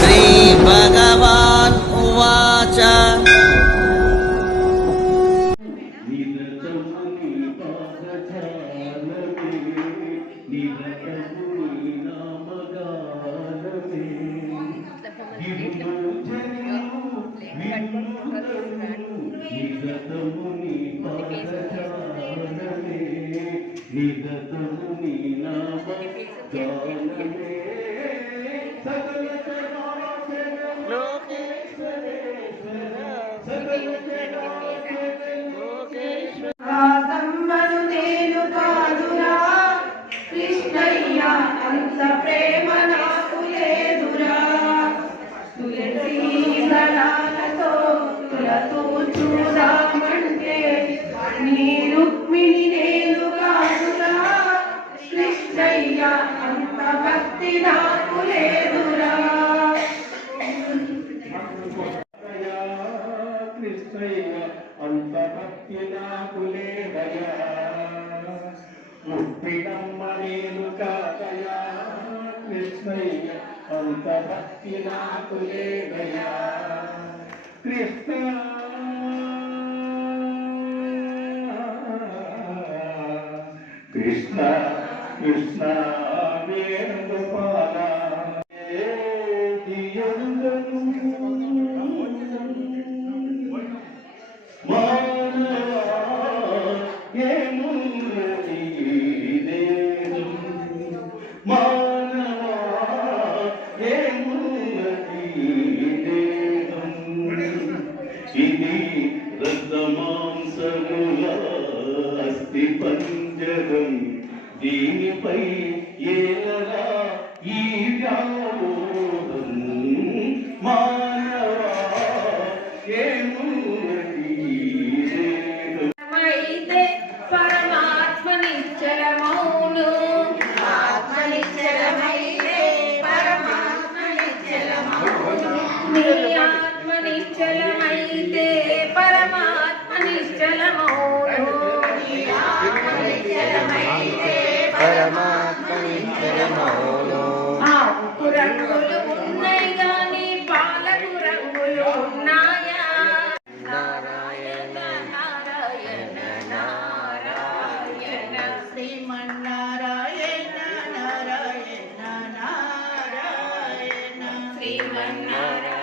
श्रीभगवान् उवाच అంత ప్రేమ నాకు లేదురా తులసీదళాలతో తులతో చూడమంటే నీ రుక్మిణి నేను కాదురా కృష్ణయ్య అంత భక్తి నాకు లేదురా కృష్ణయ్య అంత భక్తి నాకు లేదయా ముప్పిడమ్మ నేను కాదయా కృష్ణయ్య అంత భక్తి నాకు లేదయా కృష్ణ కృష్ణ కృష్ణ వేణుగోపాల అస్థి పంజరం దీనిపై ఏలరా ఈ వ్యామోహం మానవా అయితే పరమాత్మ నిశ్చలమౌను ఆత్మనిశ్చలమైతే పరమాత్మ నిశ్చలమౌను నీ ఆత్మ నిశ్చలమైతే పరమాత్మ నిశ్చలమౌను పరమాత్మ నిశ్చలమౌను ఆకు రంగులు ఉన్నాయి గాని పాలకు రంగులు ఉన్నాయా నారాయణ నారాయణ నారాయణ శ్రీమన్నారాయణ నారాయణ నారాయణ శ్రీమన్నారాయణ